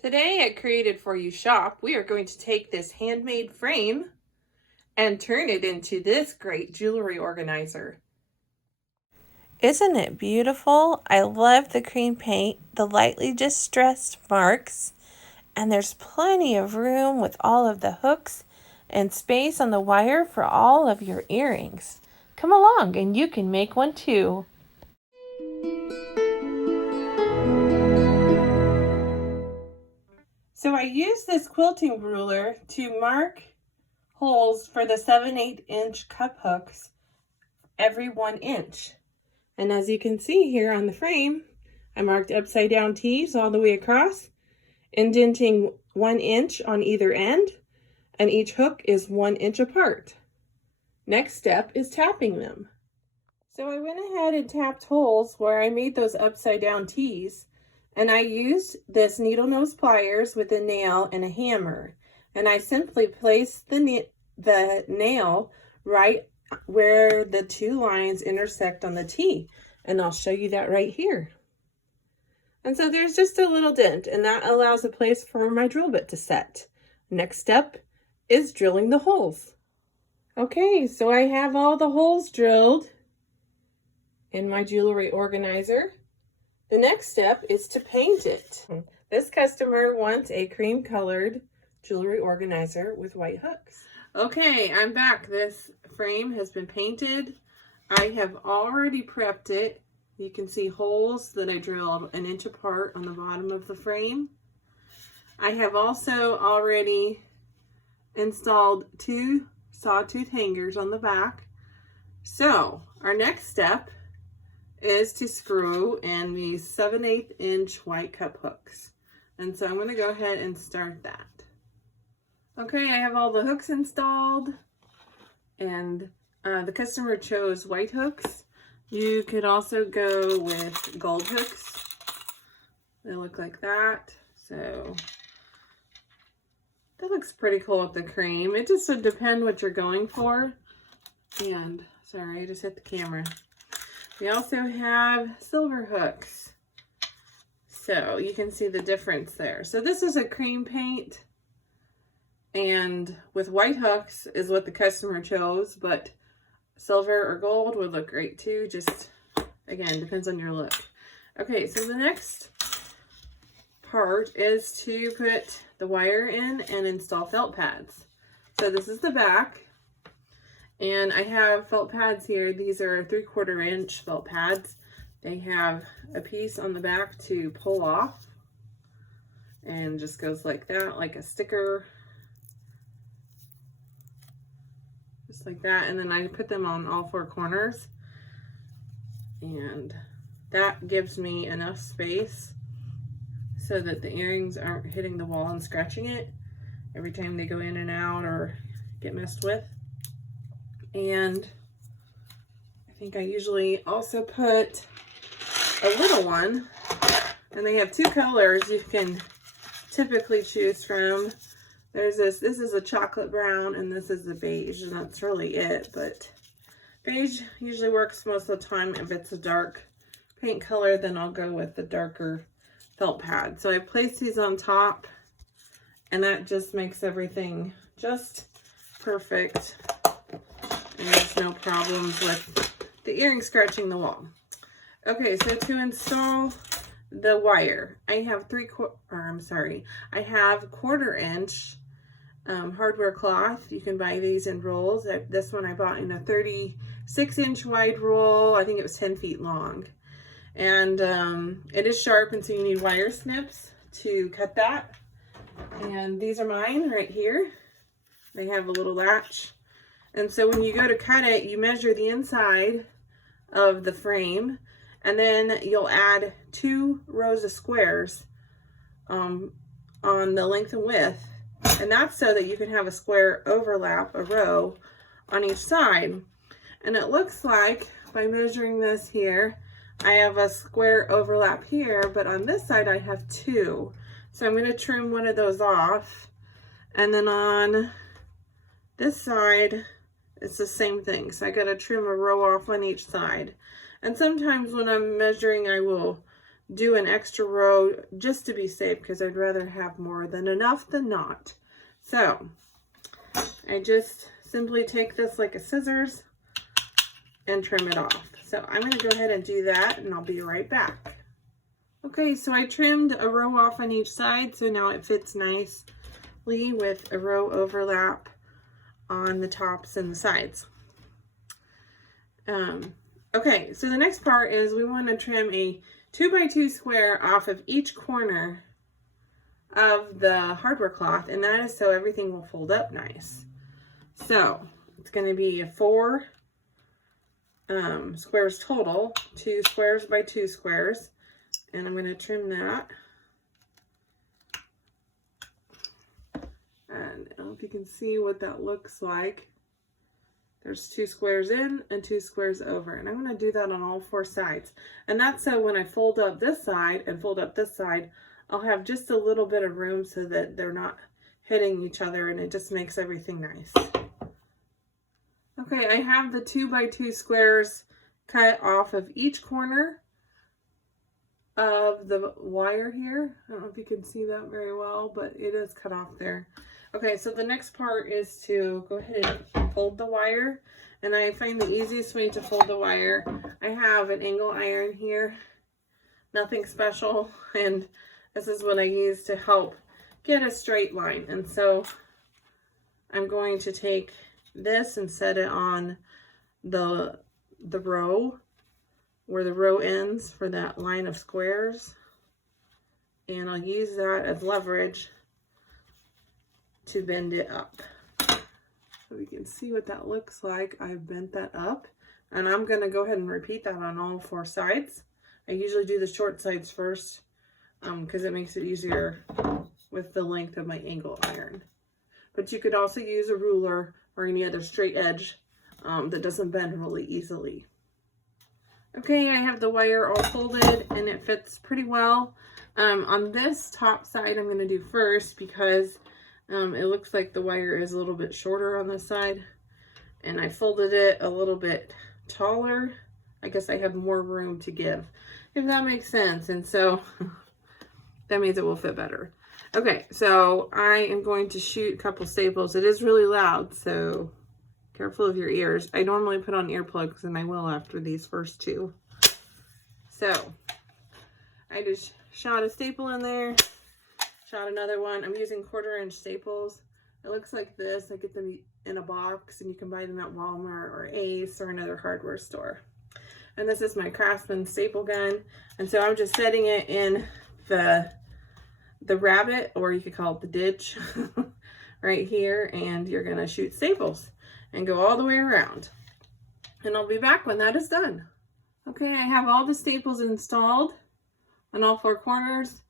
Today at Created For You Shop, we are going to take this handmade frame and turn it into this great jewelry organizer. Isn't it beautiful? I love the cream paint, the lightly distressed marks, and there's plenty of room with all of the hooks and space on the wire for all of your earrings. Come along and you can make one too. So I used this quilting ruler to mark holes for the 7/8 inch cup hooks every 1 inch. And as you can see here on the frame, I marked upside down T's all the way across, indenting 1 inch on either end, and each hook is 1 inch apart. Next step is tapping them. So I went ahead and tapped holes where I made those upside down T's, and I used this needle nose pliers with a nail and a hammer, and I simply placed the nail right where the two lines intersect on the T, and I'll show you that right here. And so there's just a little dent, and that allows a place for my drill bit to set. Next step is drilling the holes. Okay, so I have all the holes drilled in my jewelry organizer. The next step is to paint it. This customer wants a cream colored jewelry organizer with white hooks. Okay, I'm back. This frame has been painted. I have already prepped it. You can see holes that I drilled 1 inch apart on the bottom of the frame. I have also already installed 2 sawtooth hangers on the back. So our next step is to screw in these 7/8 inch white cup hooks. And so I'm going to go ahead and start that. Okay, I have all the hooks installed, and the customer chose white hooks. You could also go with gold hooks. They look like that. So that looks pretty cool with the cream. It just would depend what you're going for. And sorry, I just hit the camera. We also have silver hooks. So you can see the difference there. So this is a cream paint, and with white hooks is what the customer chose, but silver or gold would look great too. Just, again, depends on your look. Okay, so the next part is to put the wire in and install felt pads. So this is the back. And I have felt pads here. These are 3/4 inch felt pads. They have a piece on the back to pull off, and just goes like that, like a sticker. Just like that. And then I put them on all 4 corners. And that gives me enough space so that the earrings aren't hitting the wall and scratching it every time they go in and out or get messed with. And I think I usually also put a little one, and they have 2 colors you can typically choose from. There's this is a chocolate brown, and this is the beige, and that's really it. But beige usually works most of the time. If it's a dark paint color, then I'll go with the darker felt pad. So I place these on top, and that just makes everything just perfect. And there's no problems with the earring scratching the wall. Okay, so to install the wire, I have 1/4 inch hardware cloth. You can buy these in rolls. This one I bought in a 36 inch wide roll. I think it was 10 feet long. And it is sharp, and so you need wire snips to cut that. And these are mine right here. They have a little latch. And so when you go to cut it, you measure the inside of the frame, and then you'll add 2 rows of squares on the length and width. And that's so that you can have a square overlap, a row on each side. And it looks like, by measuring this here, I have a square overlap here, but on this side I have 2. So I'm going to trim one of those off. And then on this side, it's the same thing. So I got to trim a row off on each side. And sometimes when I'm measuring, I will do an extra row just to be safe, because I'd rather have more than enough than not. So I just simply take this like a scissors and trim it off. So I'm going to go ahead and do that, and I'll be right back. Okay, so I trimmed a row off on each side, so now it fits nicely with a row overlap on the tops and the sides. Okay, so the next part is we want to trim a 2x2 square off of each corner of the hardware cloth, and that is so everything will fold up nice. So it's going to be 4 squares total, 2 squares by 2 squares, and I'm going to trim that. And I don't know if you can see what that looks like. There's 2 squares in and 2 squares over, and I'm going to do that on all 4 sides. And that's so when I fold up this side and fold up this side, I'll have just a little bit of room so that they're not hitting each other, and it just makes everything nice. Okay, I have the 2x2 squares cut off of each corner of the wire here. I don't know if you can see that very well, but it is cut off there. Okay, so the next part is to go ahead and fold the wire, and I find the easiest way to fold the wire, I have an angle iron here, nothing special, and this is what I use to help get a straight line. And so I'm going to take this and set it on the row where the row ends for that line of squares, and I'll use that as leverage to bend it up. So you can see what that looks like. I've bent that up, and I'm going to go ahead and repeat that on all 4 sides. I usually do the short sides first because it makes it easier with the length of my angle iron. But you could also use a ruler or any other straight edge that doesn't bend really easily. Okay, I have the wire all folded and it fits pretty well. On this top side I'm going to do first because it looks like the wire is a little bit shorter on this side, and I folded it a little bit taller. I guess I have more room to give, if that makes sense, and so that means it will fit better. Okay, so I am going to shoot a couple staples. It is really loud, so careful of your ears. I normally put on earplugs, and I will after these first 2. So I just shot a staple in there, shot another one. I'm using 1/4" staples. It looks like this. I get them in a box, and you can buy them at Walmart or Ace or another hardware store. And this is my Craftsman staple gun, and so I'm just setting it in the rabbit, or you could call it the ditch, right here, and you're gonna shoot staples and go all the way around. And I'll be back when that is done. Okay, I have all the staples installed on all 4 corners.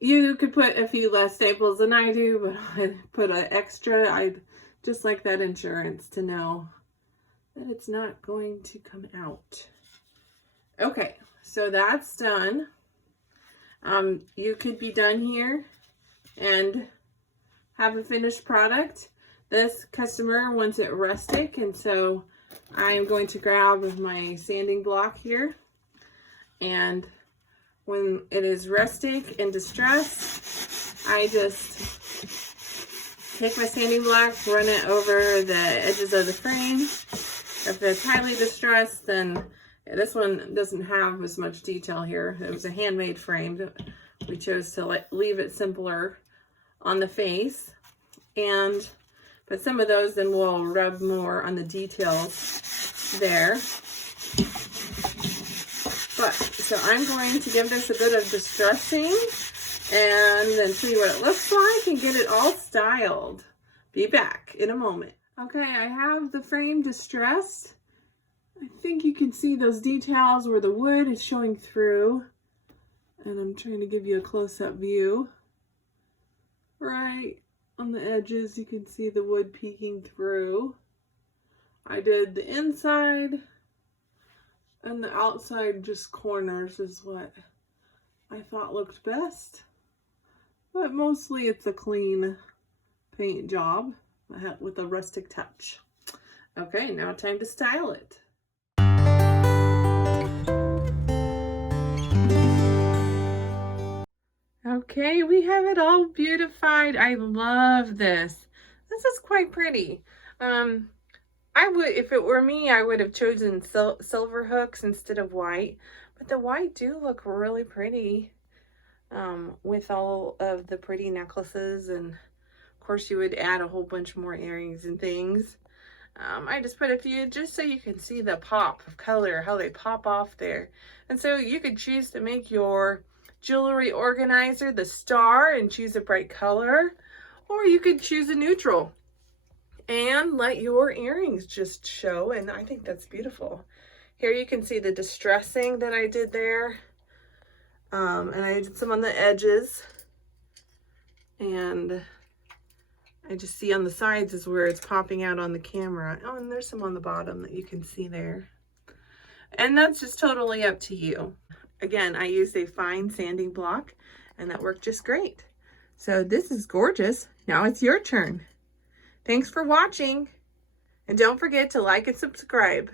You could put a few less staples than I do, but I put an extra. I'd just like that insurance to know that it's not going to come out. Okay, so that's done. You could be done here and have a finished product. This customer wants it rustic, and so I'm going to grab my sanding block here, and when it is rustic and distressed, I just take my sanding block, run it over the edges of the frame. If it's highly distressed, then this one doesn't have as much detail here. It was a handmade frame. We chose to leave it simpler on the face, but some of those then will rub more on the details there. So I'm going to give this a bit of distressing and then show you what it looks like and get it all styled. Be back in a moment. Okay, I have the frame distressed. I think you can see those details where the wood is showing through, and I'm trying to give you a close-up view. Right on the edges you can see the wood peeking through. I did the inside, and the outside just corners is what I thought looked best. But mostly it's a clean paint job with a rustic touch. Okay, now time to style it. Okay, we have it all beautified. I love this. This is quite pretty. I would, if it were me, I would have chosen silver hooks instead of white. But the white do look really pretty with all of the pretty necklaces. And of course you would add a whole bunch more earrings and things. I just put a few just so you can see the pop of color, how they pop off there. And so you could choose to make your jewelry organizer the star and choose a bright color, or you could choose a neutral and let your earrings just show, and I think that's beautiful. Here you can see the distressing that I did there, and I did some on the edges, and I just see on the sides is where it's popping out on the camera. Oh, and there's some on the bottom that you can see there. And that's just totally up to you. Again, I used a fine sanding block and that worked just great. So this is gorgeous. Now it's your turn. Thanks for watching. And don't forget to like and subscribe.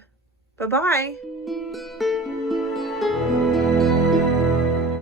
Bye-bye.